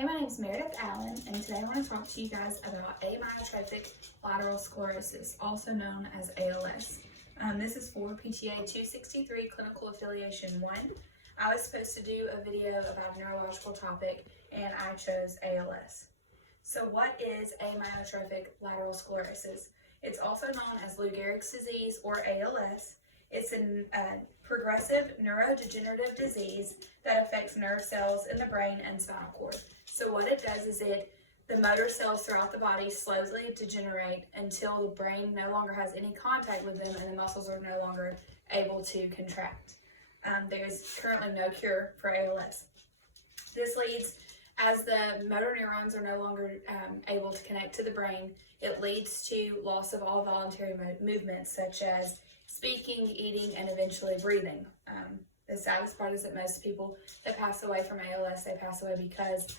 Hey, my name is Meredith Allen, and today I want to talk to you guys about amyotrophic lateral sclerosis, also known as ALS. This is for PTA 263 Clinical Affiliation 1. I was supposed to do a video about a neurological topic, and I chose ALS. So what is amyotrophic lateral sclerosis? It's also known as Lou Gehrig's disease, or ALS. It's a progressive neurodegenerative disease that affects nerve cells in the brain and spinal cord. So what it does is the motor cells throughout the body slowly degenerate until the brain no longer has any contact with them and the muscles are no longer able to contract. There is currently no cure for ALS. This leads, as the motor neurons are no longer able to connect to the brain, it leads to loss of all voluntary movements such as speaking, eating, and eventually breathing. The saddest part is that most people that pass away from ALS, they pass away because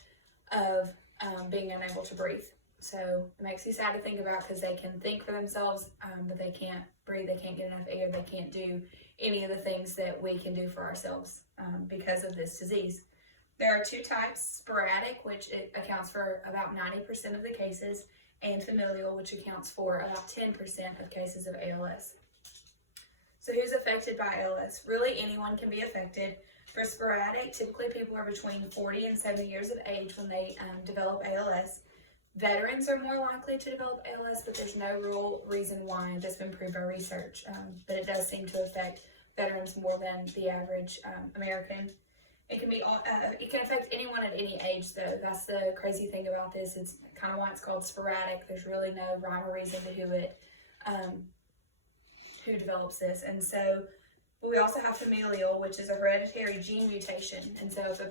of being unable to breathe. So it makes me sad to think about because they can think for themselves, but they can't breathe, they can't get enough air, they can't do any of the things that we can do for ourselves because of this disease. There are two types: sporadic, which it accounts for about 90% of the cases, and familial, which accounts for about 10% of cases of ALS. So who's affected by ALS? Really anyone can be affected. For sporadic, typically people are between 40 and 70 years of age when they develop ALS. Veterans are more likely to develop ALS, but there's no real reason why. That's been proved by research, but it does seem to affect veterans more than the average American. It can affect anyone at any age, though. That's the crazy thing about this. It's kind of why it's called sporadic. There's really no rhyme or reason to who develops this. And so we also have familial, which is a hereditary gene mutation. And so if a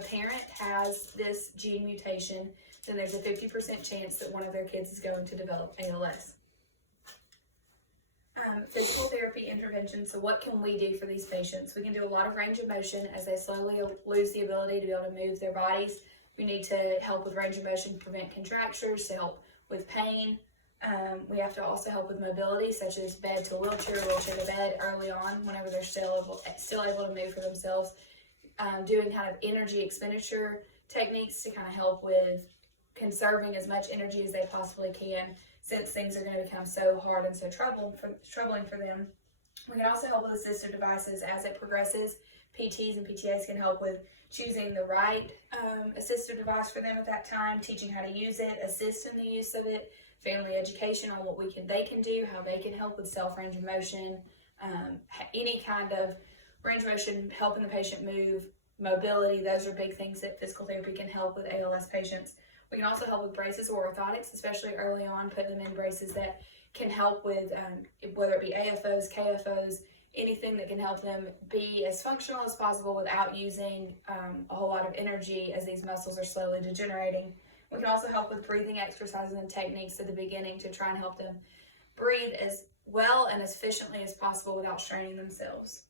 parent has this gene mutation, then there's a 50% chance that one of their kids is going to develop ALS. Physical therapy intervention. So what can we do for these patients? We can do a lot of range of motion as they slowly lose the ability to be able to move their bodies. We need to help with range of motion, prevent contractures, to help with pain. We have to also help with mobility, such as bed to wheelchair to bed early on, whenever they're still able to move for themselves. Doing kind of energy expenditure techniques to kind of help with conserving as much energy as they possibly can, since things are going to become so hard and so troubling for them. We can also help with assistive devices as it progresses. PTs and PTAs can help with choosing the right assistive device for them at that time, teaching how to use it, assist in the use of it, family education on what they can do, how they can help with self-range of motion, any kind of range of motion, helping the patient move, mobility. Those are big things that physical therapy can help with ALS patients. We can also help with braces or orthotics, especially early on, putting them in braces that can help with whether it be AFOs, KFOs, anything that can help them be as functional as possible without using a whole lot of energy as these muscles are slowly degenerating. We can also help with breathing exercises and techniques at the beginning to try and help them breathe as well and as efficiently as possible without straining themselves.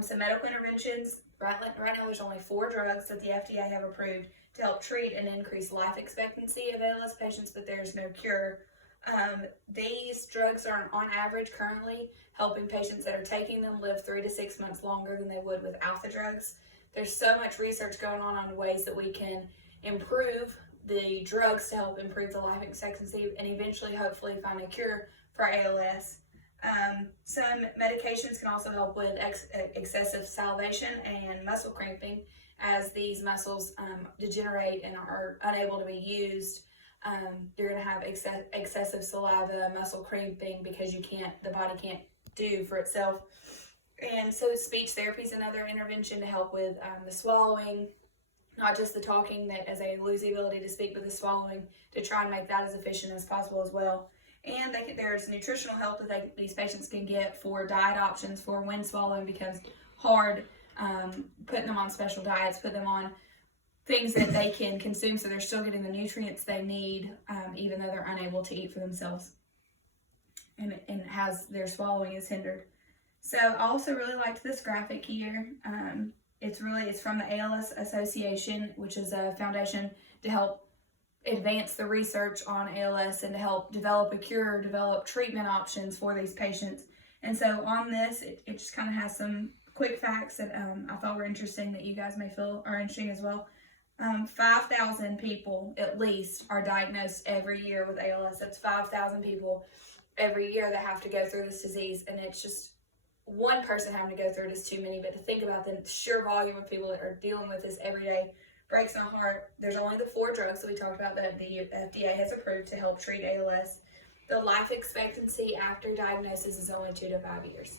Some medical interventions. Right now there's only 4 drugs that the FDA have approved to help treat and increase life expectancy of ALS patients, but there's no cure. These drugs are on average currently helping patients that are taking them live 3 to 6 months longer than they would without the drugs. There's so much research going on ways that we can improve the drugs to help improve the life expectancy and eventually hopefully find a cure for ALS. Some medications can also help with excessive salivation and muscle cramping as these muscles degenerate and are unable to be used. You're going to have excessive saliva, muscle cramping because the body can't do for itself. And so speech therapy is another intervention to help with the swallowing, not just the talking, that as they lose the ability to speak, but the swallowing, to try and make that as efficient as possible as well. And there's nutritional help that these patients can get for diet options for when swallowing becomes hard, putting them on special diets, put them on things that they can consume so they're still getting the nutrients they need, even though they're unable to eat for themselves and has their swallowing is hindered. So I also really liked this graphic here. It's from the ALS Association, which is a foundation to help advance the research on ALS and to help develop a cure, develop treatment options for these patients. And so on this, it just kind of has some quick facts that I thought were interesting that you guys may feel are interesting as well. 5,000 people at least are diagnosed every year with ALS. That's 5,000 people every year that have to go through this disease, and it's just one person having to go through it is too many. But to think about the sheer volume of people that are dealing with this every day breaks my heart. There's only the 4 drugs that we talked about that the FDA has approved to help treat ALS. The life expectancy after diagnosis is only 2 to 5 years,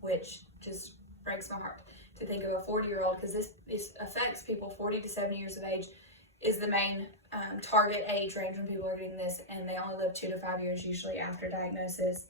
which just breaks my heart to think of a 40-year-old, because this affects people 40 to 70 years of age is the main target age range when people are getting this, and they only live 2 to 5 years usually after diagnosis.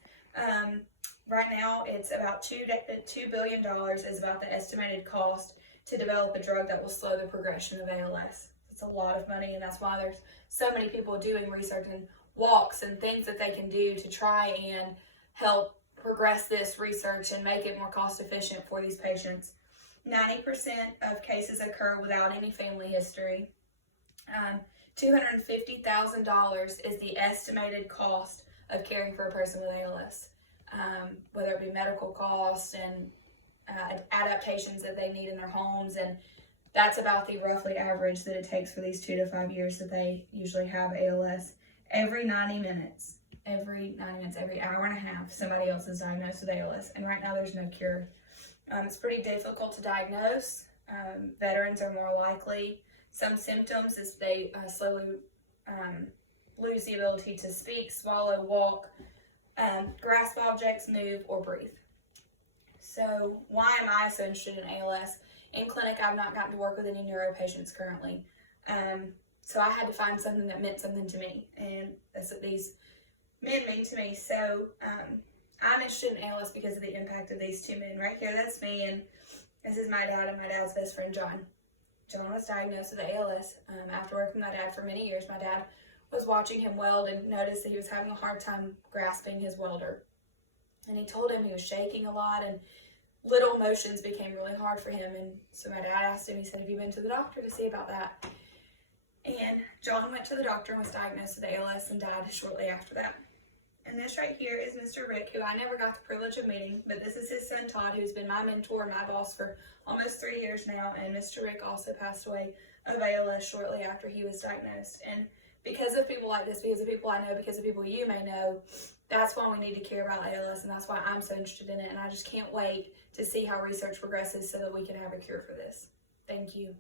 Right now, it's about $2 billion is about the estimated cost to develop a drug that will slow the progression of ALS. It's a lot of money, and that's why there's so many people doing research and walks and things that they can do to try and help progress this research and make it more cost efficient for these patients. 90% of cases occur without any family history. $250,000 is the estimated cost of caring for a person with ALS, whether it be medical costs and adaptations that they need in their homes, and that's about the roughly average that it takes for these 2 to 5 years that they usually have ALS. Every 90 minutes, every hour and a half, somebody else is diagnosed with ALS, and right now there's no cure. It's pretty difficult to diagnose. Veterans are more likely. Some symptoms is they slowly lose the ability to speak, swallow, walk, grasp objects, move, or breathe. So why am I so interested in ALS? In clinic, I've not gotten to work with any neuro patients currently. So I had to find something that meant something to me, and that's what these men mean to me. So I'm interested in ALS because of the impact of these 2 men. Right here, that's me, and this is my dad and my dad's best friend, John. John was diagnosed with ALS. After working with my dad for many years, my dad was watching him weld and noticed that he was having a hard time grasping his welder. And he told him he was shaking a lot, and little motions became really hard for him. And so my dad asked him, he said, "Have you been to the doctor to see about that?" And John went to the doctor and was diagnosed with ALS and died shortly after that. And this right here is Mr. Rick, who I never got the privilege of meeting, but this is his son Todd, who's been my mentor and my boss for almost 3 years now. And Mr. Rick also passed away of ALS shortly after he was diagnosed. And because of people like this, because of people I know, because of people you may know, that's why we need to care about ALS, and that's why I'm so interested in it. And I just can't wait to see how research progresses so that we can have a cure for this. Thank you.